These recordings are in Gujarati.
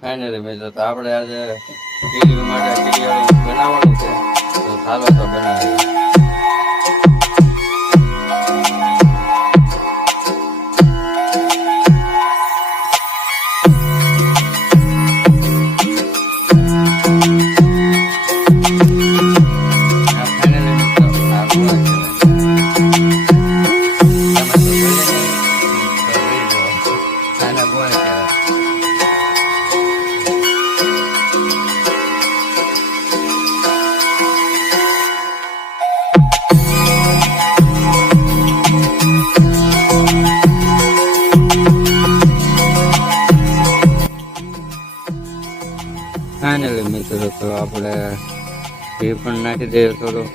ફાઇનલી મિત્રો તો આપણે આજે કેરીઓ માટે કેરીવાળું બનાવવાનું છે તો ચાલો તો બનાવીએ. ફાઇનલી મિત્રો તો આપણે ઘી પણ નાખી દઈએ થોડું.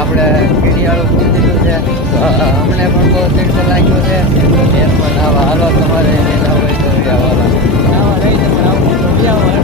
આપણે કેરીવાળું ખોલી દીધું છે તો અમને પણ બહુ તીડકો લાગ્યો છે એમ પણ હાલો તમારે લેલા હોય તો આવવાના રહી છે પણ આવું તો આવવા.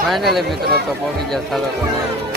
ફાઇનલી મિત્રો તો પહોંચી ગયા ચાલો તો